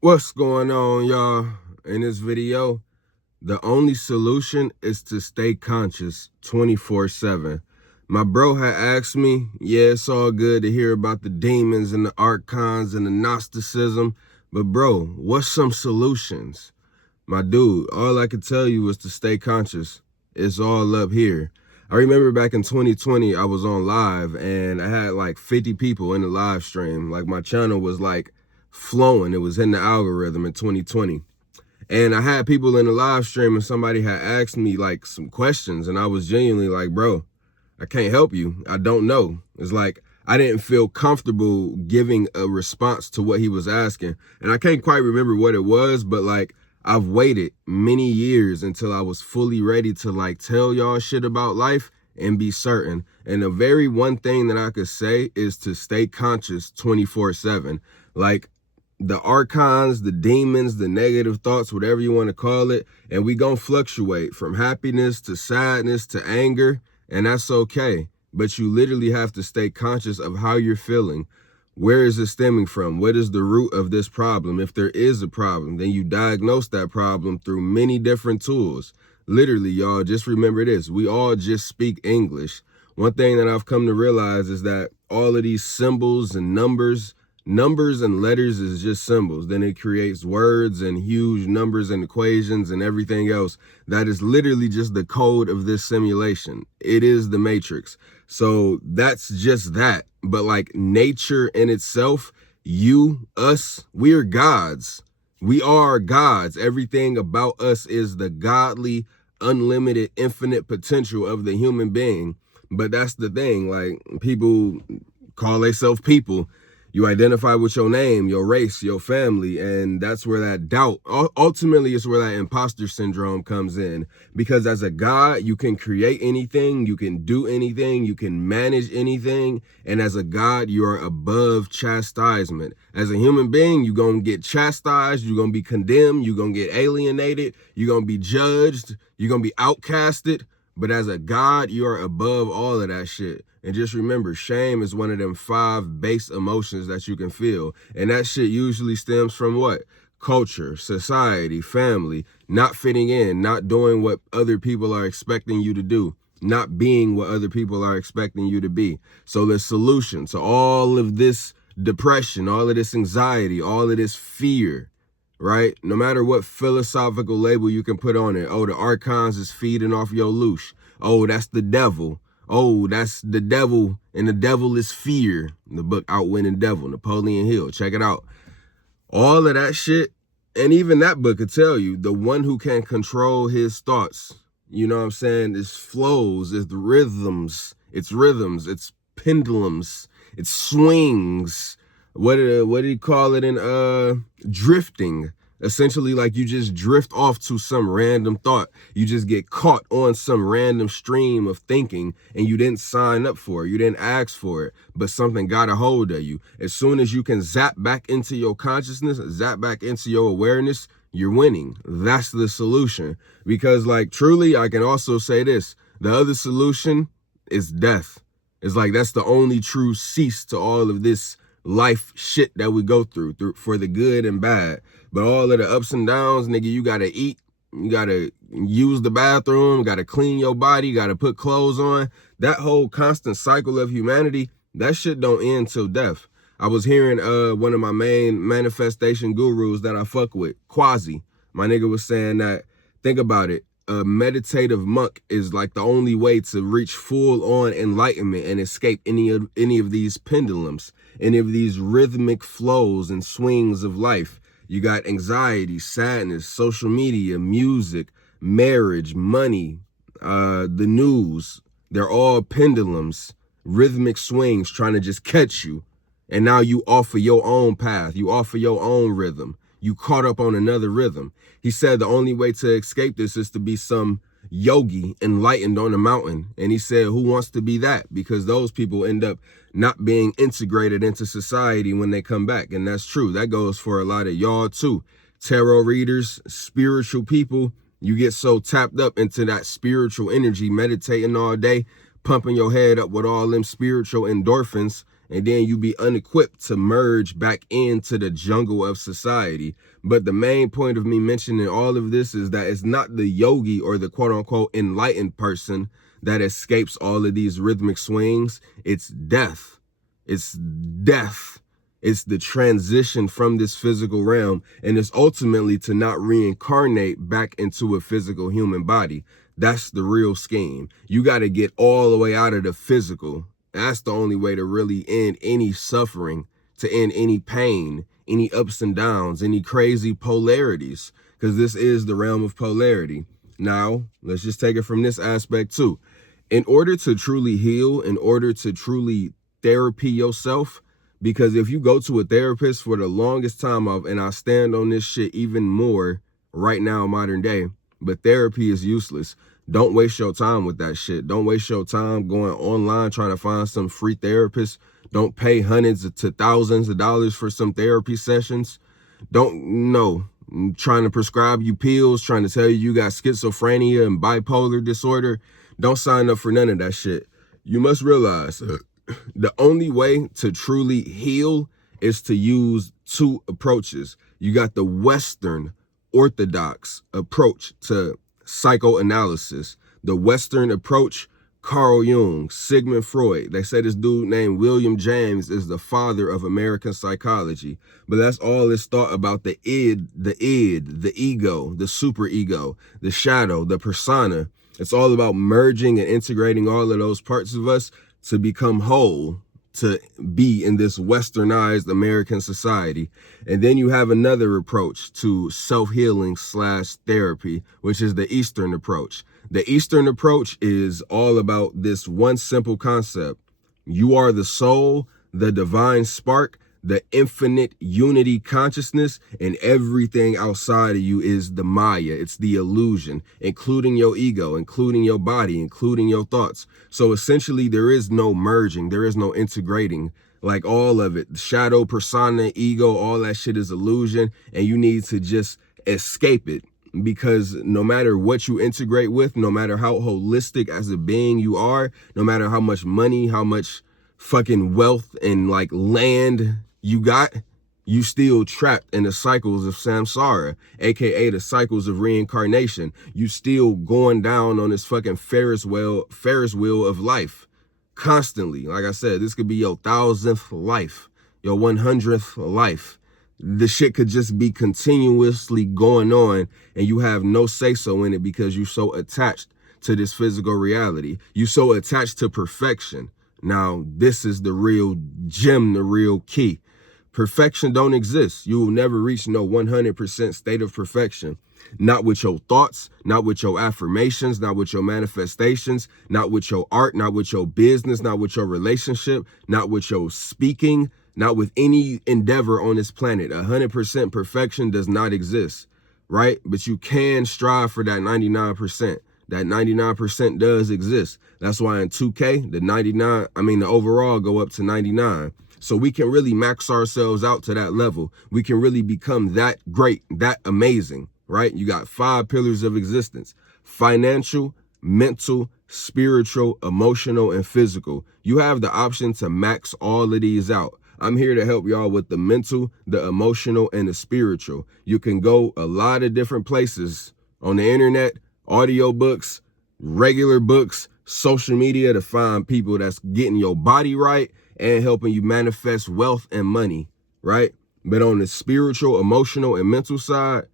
What's going on, y'all? In this video, the only solution is to stay conscious 24/7. My bro had asked me, yeah, it's all good to hear about the demons and the archons and the Gnosticism, but bro, what's some solutions? My dude, all I could tell you was to stay conscious. It's all up here. I remember back in 2020, I was on live and I had like 50 people in the live stream. Like my channel was like flowing. It was in the algorithm in 2020. And I had people in the live stream and somebody had asked me like some questions and I was genuinely like, bro, I can't help you. I don't know. It's like I didn't feel comfortable giving a response to what he was asking. And I can't quite remember what it was, but like I've waited many years until I was fully ready to like tell y'all shit about life and be certain. And the very one thing that I could say is to stay conscious 24/7. Like the archons, the demons, the negative thoughts, whatever you want to call it, and we gonna fluctuate from happiness to sadness to anger, and that's okay. But you literally have to stay conscious of how you're feeling. Where is it stemming from? What is the root of this problem? If there is a problem, then you diagnose that problem through many different tools. Literally, y'all, just remember this. We all just speak English. One thing that I've come to realize is that all of these symbols and numbers and letters is just symbols. Then it creates words and huge numbers and equations and everything else. That is literally just the code of this simulation. It is the matrix. So that's just that. But like nature in itself, you, us, we are gods. We are gods. Everything about us is the godly, unlimited, infinite potential of the human being. But that's the thing. Like people call themselves people. You identify with your name, your race, your family, and that's where that doubt, ultimately it's where that imposter syndrome comes in. Because as a God, you can create anything, you can do anything, you can manage anything, and as a God, you are above chastisement. As a human being, you're going to get chastised, you're going to be condemned, you're going to get alienated, you're going to be judged, you're going to be outcasted, but as a God, you are above all of that shit. And just remember, shame is one of them 5 base emotions that you can feel. And that shit usually stems from what? Culture, society, family, not fitting in, not doing what other people are expecting you to do, not being what other people are expecting you to be. So the solution to all of this depression, all of this anxiety, all of this fear, right? No matter what philosophical label you can put on it. Oh, the archons is feeding off your loosh. Oh, that's the devil. Oh, that's the devil, and the devil is fear. The book Outwitting Devil, Napoleon Hill. Check it out. All of that shit, and even that book could tell you, the one who can control his thoughts, you know what I'm saying, is flows, is the rhythms, it's pendulums, it's swings. What did he call it in drifting? Essentially, like you just drift off to some random thought. You just get caught on some random stream of thinking and you didn't sign up for it. You didn't ask for it, but something got a hold of you. As soon as you can zap back into your consciousness, zap back into your awareness, you're winning. That's the solution. Because like truly, I can also say this. The other solution is death. It's like that's the only true cease to all of this life shit that we go through for the good and bad. But all of the ups and downs, nigga, you gotta eat, you gotta use the bathroom, gotta clean your body, gotta put clothes on. That whole constant cycle of humanity, that shit don't end till death. I was hearing one of my main manifestation gurus that I fuck with, Quasi. My nigga was saying that, think about it, a meditative monk is like the only way to reach full on enlightenment and escape any of these pendulums, any of these rhythmic flows and swings of life. You got anxiety, sadness, social media, music, marriage, money, the news. They're all pendulums, rhythmic swings trying to just catch you. And now you offer your own path. You offer your own rhythm. You caught up on another rhythm. He said the only way to escape this is to be some yogi enlightened on a mountain. And he said, who wants to be that? Because those people end up not being integrated into society when they come back. And that's true. That goes for a lot of y'all too. Tarot readers, spiritual people, you get so tapped up into that spiritual energy, meditating all day, pumping your head up with all them spiritual endorphins, and then you be unequipped to merge back into the jungle of society. But the main point of me mentioning all of this is that it's not the yogi or the quote unquote enlightened person that escapes all of these rhythmic swings. It's death. It's death. It's the transition from this physical realm, and it's ultimately to not reincarnate back into a physical human body. That's the real scheme. You got to get all the way out of the physical. That's the only way to really end any suffering, to end any pain, any ups and downs, any crazy polarities, because this is the realm of polarity. Now, let's just take it from this aspect too. In order to truly heal, in order to truly therapy yourself, because if you go to a therapist for the longest time of, and I stand on this shit even more right now, modern day, but therapy is useless. Don't waste your time with that shit. Don't waste your time going online trying to find some free therapist. Don't pay hundreds to thousands of dollars for some therapy sessions. Don't know. Trying to prescribe you pills, trying to tell you got schizophrenia and bipolar disorder. Don't sign up for none of that shit. You must realize the only way to truly heal is to use two approaches. You got the Western Orthodox approach to psychoanalysis. The Western approach, Carl Jung, Sigmund Freud. They say this dude named William James is the father of American psychology. But that's all it's thought about the id, the ego, the superego, the shadow, the persona. It's all about merging and integrating all of those parts of us to become whole, to be in this westernized American society. And then you have another approach to self-healing / therapy, which is the Eastern approach. The Eastern approach is all about this one simple concept. You are the soul, the divine spark, the infinite unity consciousness, and everything outside of you is the Maya. It's the illusion, including your ego, including your body, including your thoughts. So essentially, there is no merging. There is no integrating. Like all of it, shadow, persona, ego, all that shit is illusion, and you need to just escape it. Because no matter what you integrate with, no matter how holistic as a being you are, no matter how much money, how much fucking wealth and like land you got, you still trapped in the cycles of samsara, aka the cycles of reincarnation. You still going down on this fucking Ferris wheel of life constantly. Like I said, this could be your 1000th life, your 100th life. The shit could just be continuously going on, and you have no say-so in it because you're so attached to this physical reality. You're so attached to perfection. Now, this is the real gem, the real key. Perfection don't exist. You will never reach no 100% state of perfection. Not with your thoughts, not with your affirmations, not with your manifestations, not with your art, not with your business, not with your relationship, not with your speaking, not with any endeavor on this planet. 100% perfection does not exist, right? But you can strive for that 99%. That 99% does exist. That's why in 2K, the overall go up to 99. So we can really max ourselves out to that level. We can really become that great, that amazing, right? You got 5 pillars of existence: financial, mental, spiritual, emotional, and physical. You have the option to max all of these out. I'm here to help y'all with the mental, the emotional, and the spiritual. You can go a lot of different places on the internet, audiobooks, regular books, social media to find people that's getting your body right and helping you manifest wealth and money, right? But on the spiritual, emotional, and mental side,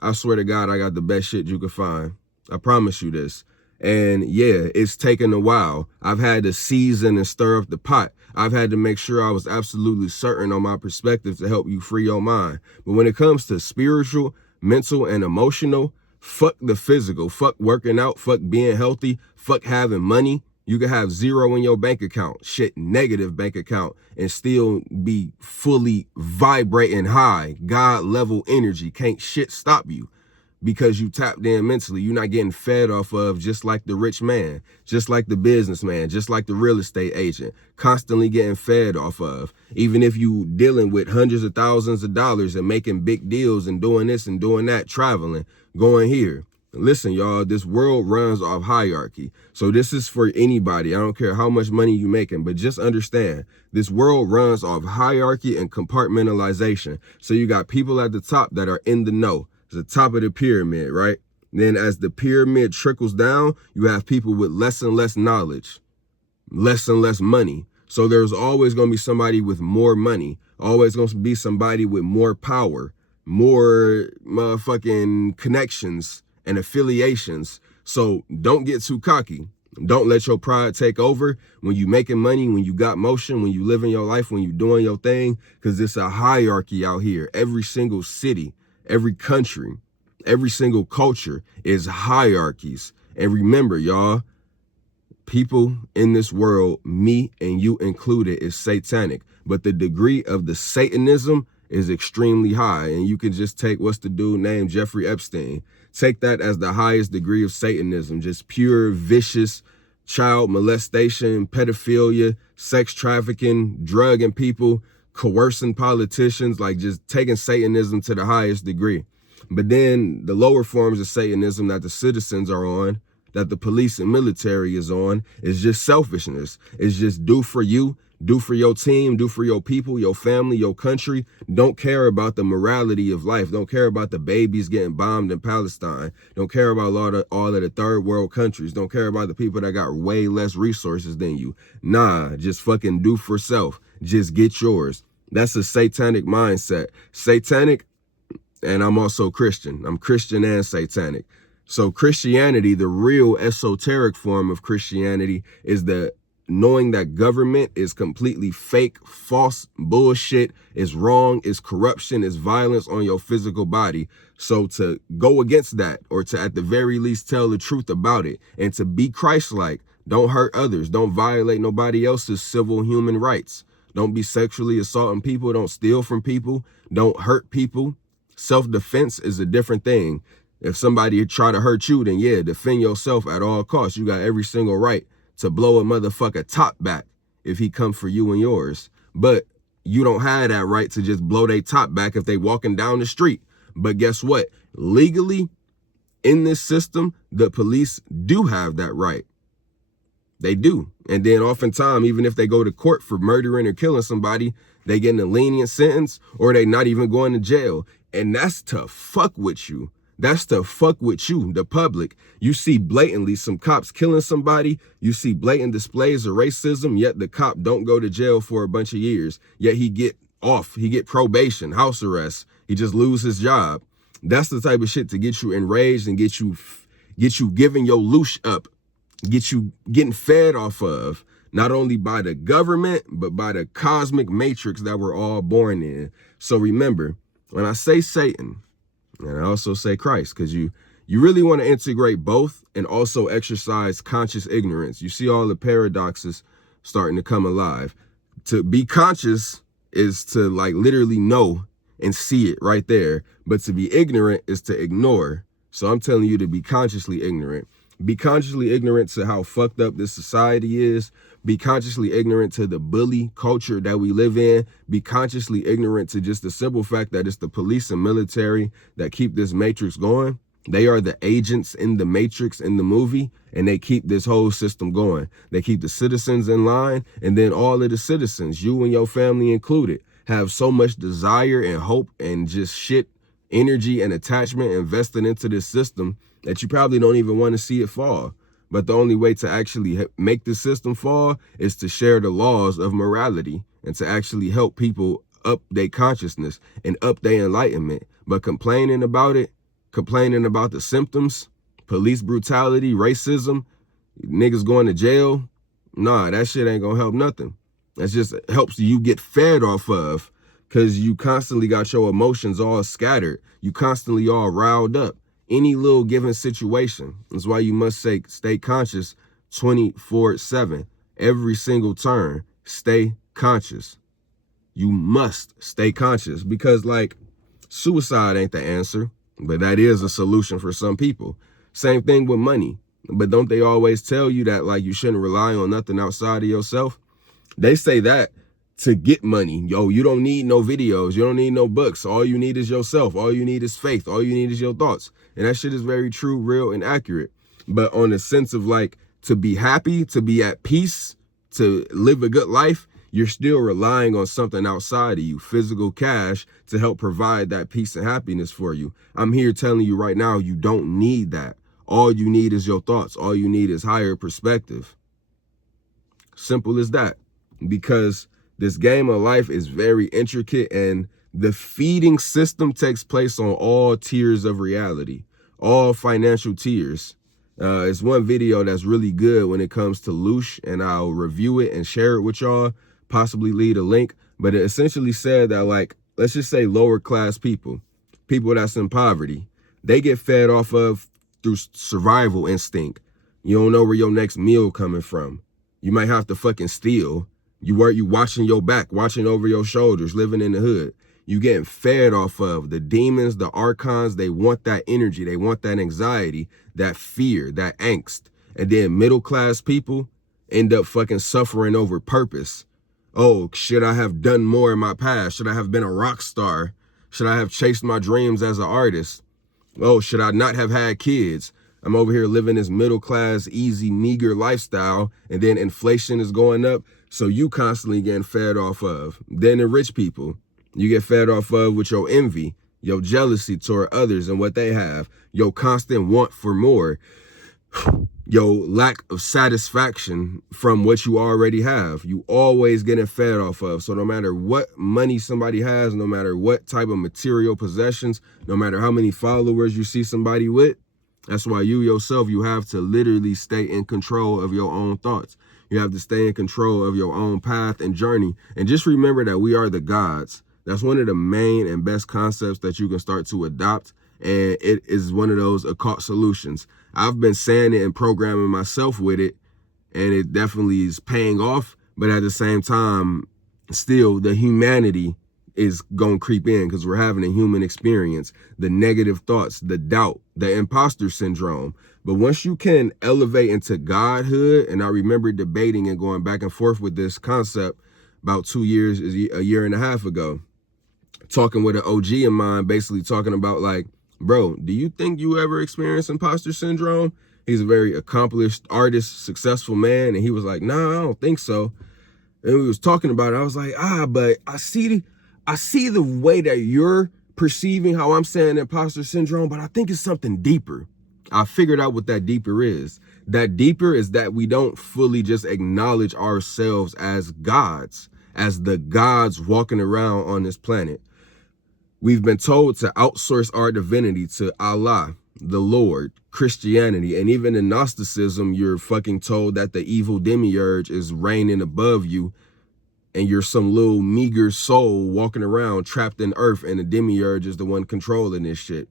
I swear to God, I got the best shit you could find. I promise you this. And yeah, it's taken a while. I've had to season and stir up the pot. I've had to make sure I was absolutely certain on my perspective to help you free your mind. But when it comes to spiritual, mental, and emotional, fuck the physical, fuck working out, fuck being healthy, fuck having money. You can have 0 in your bank account, shit, negative bank account, and still be fully vibrating high, God level energy. Can't shit stop you because you tapped in mentally. You're not getting fed off of, just like the rich man, just like the businessman, just like the real estate agent, constantly getting fed off of. Even if you dealing with hundreds of thousands of dollars and making big deals and doing this and doing that, traveling, going here. Listen, y'all, this world runs off hierarchy. So this is for anybody. I don't care how much money you're making, but just understand this world runs off hierarchy and compartmentalization. So you got people at the top that are in the know. It's the top of the pyramid, right? Then as the pyramid trickles down, you have people with less and less knowledge, less and less money. So there's always going to be somebody with more money, always going to be somebody with more power, more motherfucking connections and affiliations. So don't get too cocky. Don't let your pride take over when you making money, when you got motion, when you living your life, when you doing your thing, because it's a hierarchy out here. Every single city, every country, every single culture is hierarchies. And remember, y'all, people in this world, me and you included, is satanic. But the degree of the Satanism is extremely high. And you can just take, what's the dude named Jeffrey Epstein? Take that as the highest degree of Satanism. Just pure, vicious child molestation, pedophilia, sex trafficking, drugging people, coercing politicians, like just taking Satanism to the highest degree. But then the lower forms of Satanism that the citizens are on, that the police and military is on, is just selfishness. It's just do for you, do for your team, do for your people, your family, your country. Don't care about the morality of life. Don't care about the babies getting bombed in Palestine. Don't care about all of the third world countries. Don't care about the people that got way less resources than you. Nah, just fucking do for self. Just get yours. That's a satanic mindset. Satanic, and I'm also Christian. I'm Christian and satanic. So Christianity, the real esoteric form of Christianity, is the knowing that government is completely fake, false, bullshit, is wrong, is corruption, is violence on your physical body. So to go against that, or to at the very least tell the truth about it, and to be Christ-like, don't hurt others, don't violate nobody else's civil human rights. Don't be sexually assaulting people, don't steal from people, don't hurt people. Self-defense is a different thing. If somebody try to hurt you, then yeah, defend yourself at all costs. You got every single right to blow a motherfucker top back if he come for you and yours. But you don't have that right to just blow their top back if they walking down the street. But guess what? Legally, in this system, the police do have that right. They do. And then oftentimes, even if they go to court for murdering or killing somebody, they get a lenient sentence, or they not even going to jail. And that's to fuck with you. That's to fuck with you, the public. You see blatantly some cops killing somebody. You see blatant displays of racism, yet the cop don't go to jail for a bunch of years. Yet he get off. He get probation, house arrest. He just lose his job. That's the type of shit to get you enraged and get you giving your loosh up, get you getting fed off of, not only by the government, but by the cosmic matrix that we're all born in. So remember, when I say Satan, and I also say Christ, because you really want to integrate both and also exercise conscious ignorance. You see all the paradoxes starting to come alive. To be conscious is to like literally know and see it right there. But to be ignorant is to ignore. So I'm telling you to be consciously ignorant. Be consciously ignorant to how fucked up this society is. Be consciously ignorant to the bully culture that we live in. Be consciously ignorant to just the simple fact that it's the police and military that keep this matrix going. They are the agents in the matrix in the movie, and they keep this whole system going. They keep the citizens in line, and then all of the citizens, you and your family included, have so much desire and hope and just shit, energy and attachment invested into this system that you probably don't even want to see it fall. But the only way to actually make the system fall is to share the laws of morality and to actually help people up their consciousness and up their enlightenment. But complaining about it, complaining about the symptoms, police brutality, racism, niggas going to jail, nah, that shit ain't gonna help nothing. That just helps you get fed off of, because you constantly got your emotions all scattered. You constantly all riled up. Any little given situation. That's why you must stay conscious 24/7. Every single turn, stay conscious. You must stay conscious, because like suicide ain't the answer, but that is a solution for some people. Same thing with money. But don't they always tell you that like you shouldn't rely on nothing outside of yourself? They say that, to get money. Yo, you don't need no videos. You don't need no books. All you need is yourself. All you need is faith. All you need is your thoughts. And that shit is very true, real, and accurate. But on the sense of like, to be happy, to be at peace, to live a good life, you're still relying on something outside of you, physical cash, to help provide that peace and happiness for you. I'm here telling you right now, you don't need that. All you need is your thoughts. All you need is higher perspective. Simple as that. Because this game of life is very intricate, and the feeding system takes place on all tiers of reality, all financial tiers. It's one video that's really good when it comes to Loosh, and I'll review it and share it with y'all, possibly leave a link. But it essentially said that, like, let's just say lower class people that's in poverty, they get fed off of through survival instinct. You don't know where your next meal coming from. You might have to fucking steal. You watching your back, watching over your shoulders, living in the hood. You getting fed off of the demons, the archons. They want that energy. They want that anxiety, that fear, that angst. And then middle class people end up fucking suffering over purpose. Oh, should I have done more in my past? Should I have been a rock star? Should I have chased my dreams as an artist? Oh, should I not have had kids? I'm over here living this middle class, easy, meager lifestyle, and then inflation is going up, so you constantly getting fed off of. Then the rich people, you get fed off of with your envy, your jealousy toward others and what they have, your constant want for more, your lack of satisfaction from what you already have. You always getting fed off of. So no matter what money somebody has, no matter what type of material possessions, no matter how many followers you see somebody with, that's why you yourself, you have to literally stay in control of your own thoughts. You have to stay in control of your own path and journey. And just remember that we are the gods. That's one of the main and best concepts that you can start to adopt. And it is one of those occult solutions. I've been saying it and programming myself with it, and it definitely is paying off. But at the same time, still the humanity is going to creep in because we're having a human experience, the negative thoughts, the doubt, the imposter syndrome. But once you can elevate into godhood, and I remember debating and going back and forth with this concept about 2 years, a year and a half ago, talking with an OG of mine, basically talking about like, bro, do you think you ever experienced imposter syndrome? He's a very accomplished artist, successful man. And he was like, nah, I don't think so. And we was talking about it. I was like, but I see the way that you're perceiving how I'm saying imposter syndrome, but I think it's something deeper. I figured out what that deeper is. That deeper is that we don't fully just acknowledge ourselves as gods, as the gods walking around on this planet. We've been told to outsource our divinity to Allah, the Lord, Christianity, and even in Gnosticism, you're fucking told that the evil demiurge is reigning above you, and you're some little meager soul walking around trapped in earth, and the demiurge is the one controlling this shit.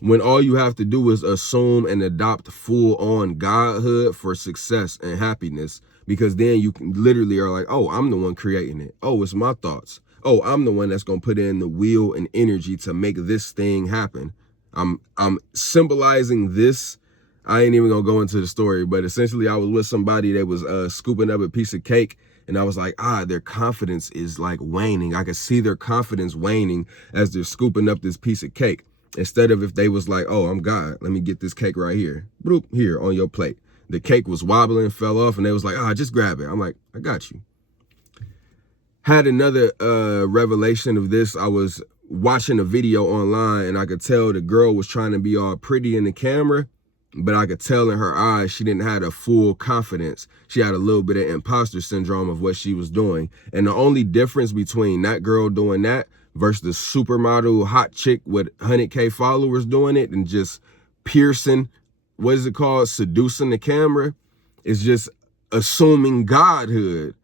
When all you have to do is assume and adopt full-on godhood for success and happiness, because then you can literally are like, oh, I'm the one creating it. Oh, it's my thoughts. Oh, I'm the one that's going to put in the will and energy to make this thing happen. I'm symbolizing this. I ain't even going to go into the story, but essentially I was with somebody that was scooping up a piece of cake, and I was like, their confidence is like waning. I could see their confidence waning as they're scooping up this piece of cake. Instead of if they was like, oh, I'm God, let me get this cake right here. Bloop, here on your plate. The cake was wobbling, fell off, and they was like, just grab it. I'm like, I got you. Had another revelation of this. I was watching a video online, and I could tell the girl was trying to be all pretty in the camera, but I could tell in her eyes she didn't have a full confidence. She had a little bit of imposter syndrome of what she was doing. And the only difference between that girl doing that versus the supermodel hot chick with 100K followers doing it and just piercing, what is it called, seducing the camera, is just assuming godhood.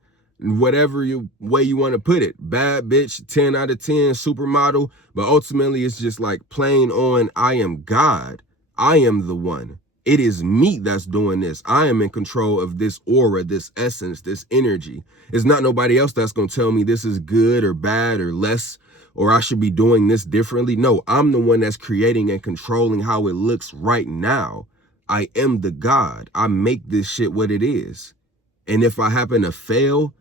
Whatever way you want to put it. Bad bitch, 10 out of 10, supermodel. But ultimately, it's just like plain on, I am God. I am the one. It is me that's doing this. I am in control of this aura, this essence, this energy. It's not nobody else that's going to tell me this is good or bad or less, or I should be doing this differently. No, I'm the one that's creating and controlling how it looks right now. I am the God. I make this shit what it is. And if I happen to fail,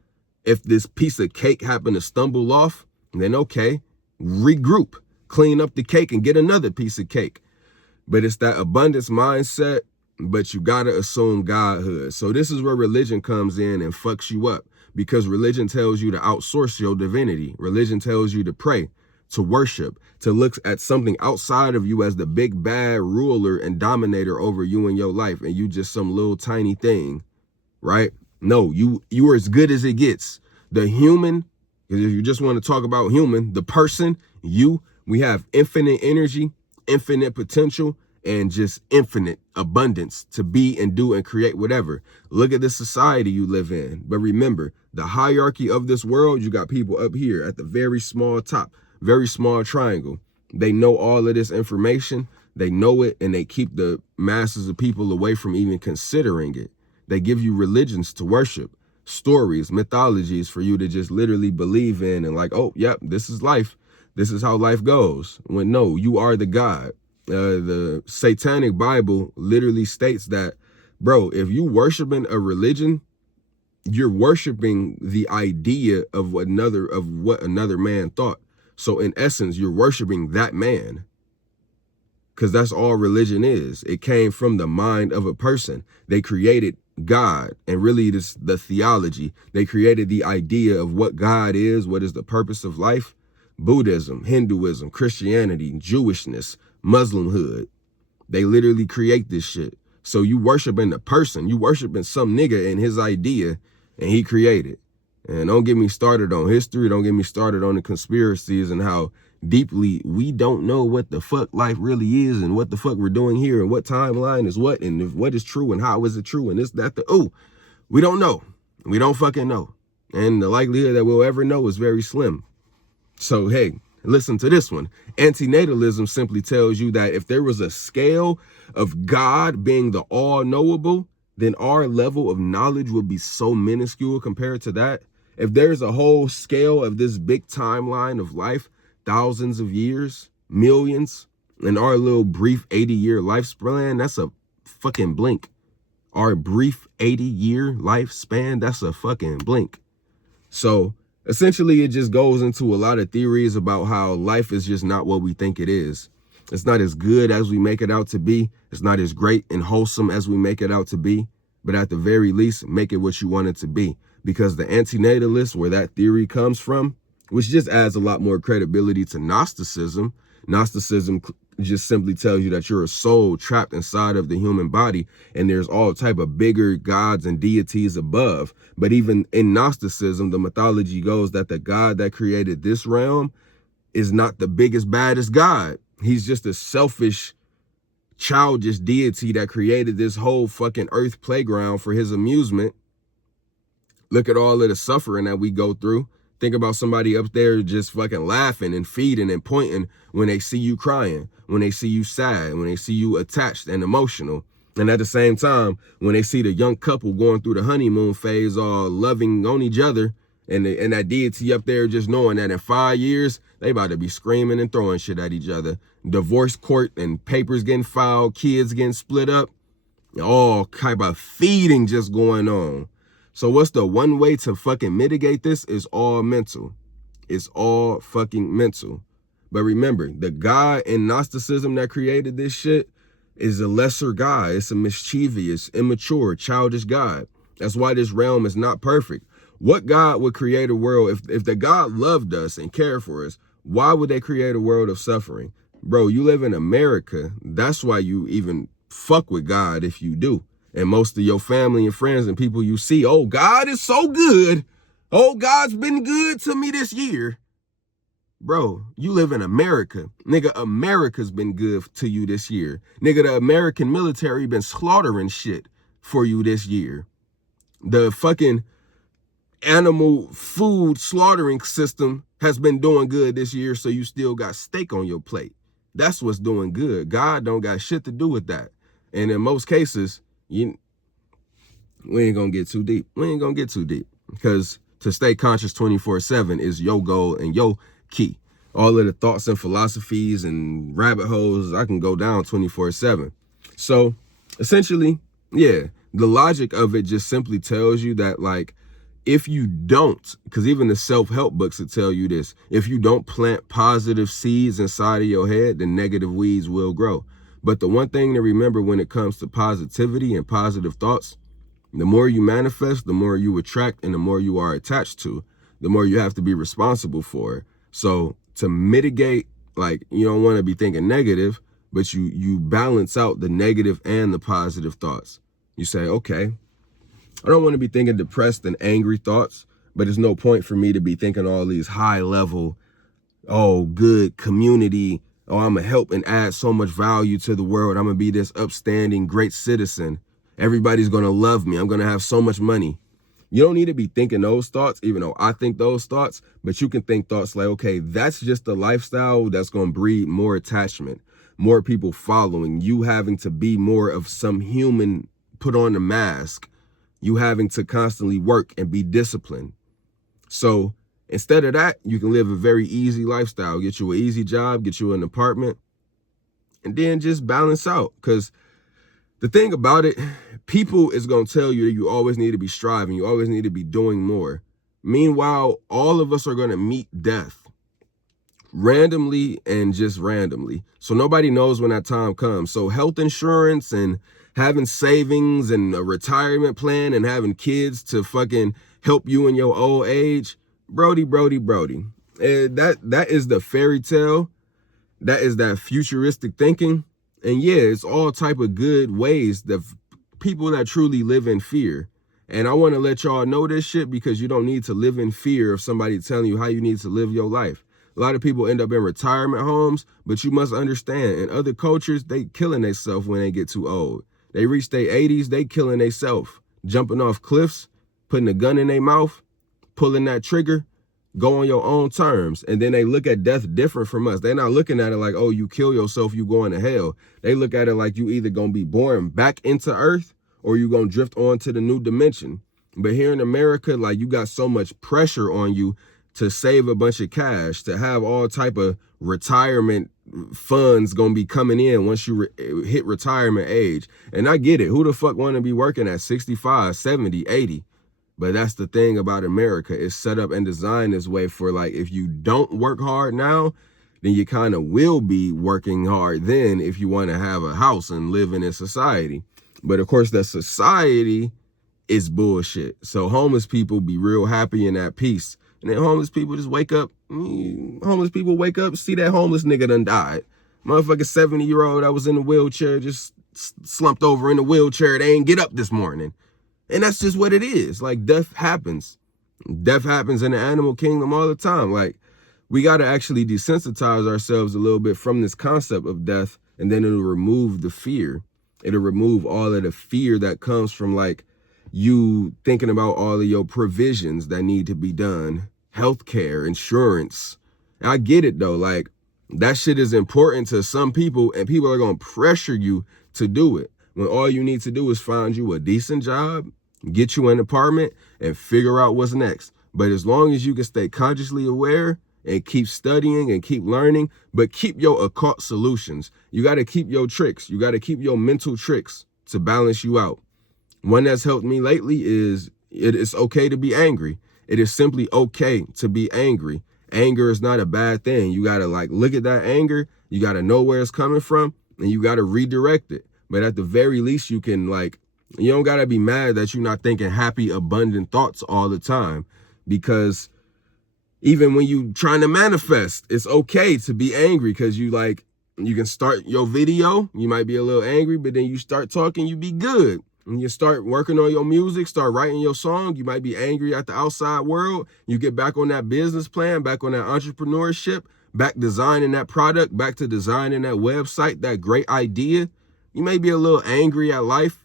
If this piece of cake happened to stumble off, then okay, regroup, clean up the cake and get another piece of cake. But it's that abundance mindset, but you gotta assume godhood. So this is where religion comes in and fucks you up, because religion tells you to outsource your divinity. Religion tells you to pray, to worship, to look at something outside of you as the big bad ruler and dominator over you and your life, and you just some little tiny thing, right? No, you are as good as it gets. The human, if you just want to talk about human, the person, we have infinite energy, infinite potential, and just infinite abundance to be and do and create whatever. Look at the society you live in. But remember, the hierarchy of this world, you got people up here at the very small top, very small triangle. They know all of this information. They know it, and they keep the masses of people away from even considering it. They give you religions to worship, stories, mythologies for you to just literally believe in and like, oh, yep, this is life. This is how life goes. When no, you are the God. The satanic Bible literally states that, bro, if you worshiping a religion, you're worshiping the idea of what another man thought. So in essence, you're worshiping that man, because that's all religion is. It came from the mind of a person. They created God, and really this the theology. They created the idea of what God is, what is the purpose of life. Buddhism, Hinduism, Christianity, Jewishness, Muslimhood. They literally create this shit. So you worshiping the person, you worshiping some nigga and his idea, and he created. And don't get me started on history. Don't get me started on the conspiracies and how deeply we don't know what the fuck life really is and what the fuck we're doing here and what timeline is what and if what is true and how is it true and this, that, we don't know. We don't fucking know. And the likelihood that we'll ever know is very slim. So, hey, listen to this one. Antinatalism simply tells you that if there was a scale of God being the all-knowable, then our level of knowledge would be so minuscule compared to that. If there's a whole scale of this big timeline of life, thousands of years, millions, and our little brief 80-year lifespan, that's a fucking blink. Our brief 80-year lifespan, that's a fucking blink. So essentially, it just goes into a lot of theories about how life is just not what we think it is. It's not as good as we make it out to be. It's not as great and wholesome as we make it out to be. But at the very least, make it what you want it to be. Because the antinatalists, where that theory comes from, which just adds a lot more credibility to Gnosticism. Gnosticism just simply tells you that you're a soul trapped inside of the human body, and there's all type of bigger gods and deities above. But even in Gnosticism, the mythology goes that the God that created this realm is not the biggest, baddest God. He's just a selfish, childish deity that created this whole fucking earth playground for his amusement. Look at all of the suffering that we go through. Think about somebody up there just fucking laughing and feeding and pointing when they see you crying, when they see you sad, when they see you attached and emotional. And at the same time, when they see the young couple going through the honeymoon phase, all loving on each other, and that deity up there just knowing that in 5 years, they about to be screaming and throwing shit at each other. Divorce court and papers getting filed, kids getting split up, all kind of feeding just going on. So what's the one way to fucking mitigate this? Is all mental. It's all fucking mental. But remember, the God in Gnosticism that created this shit is a lesser God. It's a mischievous, immature, childish God. That's why this realm is not perfect. What God would create a world, if the God loved us and cared for us, why would they create a world of suffering? Bro, you live in America. That's why you even fuck with God if you do. And most of your family and friends and people you see, oh, God is so good. Oh, God's been good to me this year. Bro, you live in America. Nigga, America's been good to you this year. Nigga, the American military been slaughtering shit for you this year. The fucking animal food slaughtering system has been doing good this year, so you still got steak on your plate. That's what's doing good. God don't got shit to do with that. And in most cases, we ain't gonna get too deep. We ain't gonna get too deep, because to stay conscious 24/7 is your goal and your key. All of the thoughts and philosophies and rabbit holes, I can go down 24/7. So essentially, yeah, the logic of it just simply tells you that, like, if you don't, because even the self-help books will tell you this, if you don't plant positive seeds inside of your head, then negative weeds will grow. But the one thing to remember when it comes to positivity and positive thoughts, the more you manifest, the more you attract, and the more you are attached to, the more you have to be responsible for it. So to mitigate, like, you don't want to be thinking negative, but you balance out the negative and the positive thoughts. You say, okay, I don't want to be thinking depressed and angry thoughts, but there's no point for me to be thinking all these high level, oh, good community, oh, I'm going to help and add so much value to the world. I'm going to be this upstanding, great citizen. Everybody's going to love me. I'm going to have so much money. You don't need to be thinking those thoughts, even though I think those thoughts, but you can think thoughts like, okay, that's just a lifestyle that's going to breed more attachment, more people following, you having to be more of some human, put on a mask, you having to constantly work and be disciplined. So instead of that, you can live a very easy lifestyle, get you an easy job, get you an apartment, and then just balance out. Because the thing about it, people is going to tell you that you always need to be striving, you always need to be doing more. Meanwhile, all of us are going to meet death randomly and just randomly. So nobody knows when that time comes. So health insurance and having savings and a retirement plan and having kids to fucking help you in your old age, Brody. That is the fairy tale. That is that futuristic thinking. And yeah, it's all type of good ways that people that truly live in fear. And I want to let y'all know this shit because you don't need to live in fear of somebody telling you how you need to live your life. A lot of people end up in retirement homes, but you must understand, in other cultures, they killing themselves when they get too old. They reach their 80s, they killing themselves, jumping off cliffs, putting a gun in their mouth, pulling that trigger, go on your own terms. And then they look at death different from us. They're not looking at it like, oh, you kill yourself, you going to hell. They look at it like you either going to be born back into earth or you going to drift on to the new dimension. But here in America, like, you got so much pressure on you to save a bunch of cash, to have all type of retirement funds going to be coming in once you hit retirement age. And I get it. Who the fuck want to be working at 65, 70, 80? But that's the thing about America. It's set up and designed this way for, like, if you don't work hard now, then you kind of will be working hard then if you want to have a house and live in a society. But of course, that society is bullshit. So homeless people be real happy and at peace. And then homeless people just wake up. Homeless people wake up, see that homeless nigga done died. Motherfucking 70-year-old that was in the wheelchair just slumped over in the wheelchair. They ain't get up this morning. And that's just what it is. Like, death happens. Death happens in the animal kingdom all the time. Like, we got to actually desensitize ourselves a little bit from this concept of death, and then it'll remove the fear. It'll remove all of the fear that comes from, like, you thinking about all of your provisions that need to be done, healthcare, insurance. And I get it though, like, that shit is important to some people, and people are going to pressure you to do it when all you need to do is find you a decent job, get you an apartment, and figure out what's next. But as long as you can stay consciously aware and keep studying and keep learning, but keep your occult solutions. You got to keep your tricks. You got to keep your mental tricks to balance you out. One that's helped me lately is it is okay to be angry. It is simply okay to be angry. Anger is not a bad thing. You got to, like, look at that anger. You got to know where it's coming from, and you got to redirect it. But at the very least, you can, like, you don't got to be mad that you're not thinking happy, abundant thoughts all the time. Because even when you trying to manifest, it's okay to be angry, because you can start your video. You might be a little angry, but then you start talking, you be good. And you start working on your music, start writing your song. You might be angry at the outside world. You get back on that business plan, back on that entrepreneurship, back designing that product, back to designing that website, that great idea. You may be a little angry at life,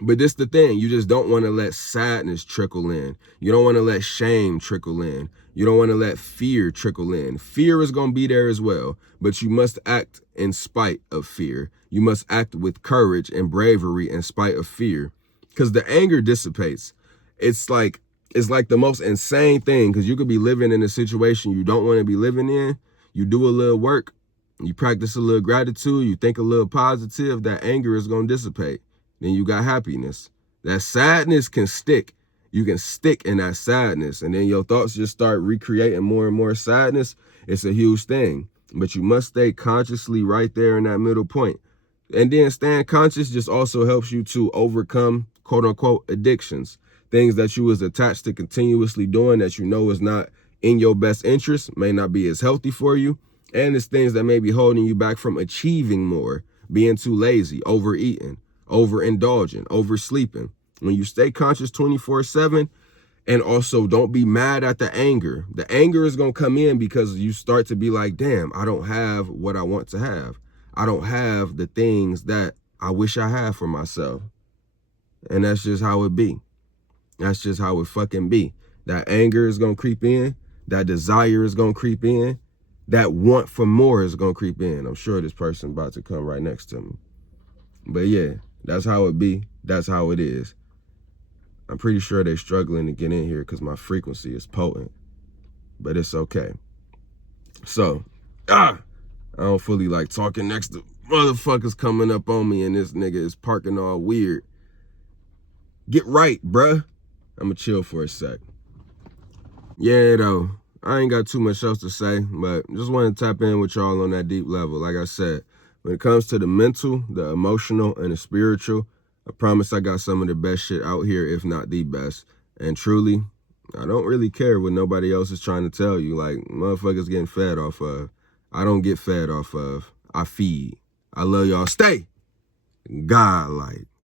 but this the thing. You just don't want to let sadness trickle in. You don't want to let shame trickle in. You don't want to let fear trickle in. Fear is going to be there as well, but you must act in spite of fear. You must act with courage and bravery in spite of fear, because the anger dissipates. It's like the most insane thing, because you could be living in a situation you don't want to be living in. You do a little work, you practice a little gratitude, you think a little positive, that anger is going to dissipate. Then you got happiness. That sadness can stick. you can stick in that sadness, and then your thoughts just start recreating more and more sadness. It's a huge thing, but you must stay consciously right there in that middle point. And then staying conscious just also helps you to overcome quote unquote addictions, things that you was attached to continuously doing that you know is not in your best interest, may not be as healthy for you. And it's things that may be holding you back from achieving more, being too lazy, overeating, overindulging, oversleeping. When you stay conscious 24/7, and also don't be mad at the anger. The anger is going to come in because you start to be like, damn, I don't have what I want to have. I don't have the things that I wish I had for myself. And that's just how it be. That's just how it fucking be. That anger is going to creep in. That desire is going to creep in. That want for more is going to creep in. I'm sure this person about to come right next to me. But yeah, that's how it be. That's how it is. I'm pretty sure they're struggling to get in here because my frequency is potent. But it's okay. So, I don't fully like talking next to motherfuckers coming up on me and this nigga is parking all weird. Get right, bruh. I'ma chill for a sec. Yeah, though. I ain't got too much else to say, but just want to tap in with y'all on that deep level. Like I said, when it comes to the mental, the emotional, and the spiritual, I promise I got some of the best shit out here, if not the best. And truly, I don't really care what nobody else is trying to tell you. Like, motherfuckers getting fed off of. I don't get fed off of. I feed. I love y'all. Stay godlike.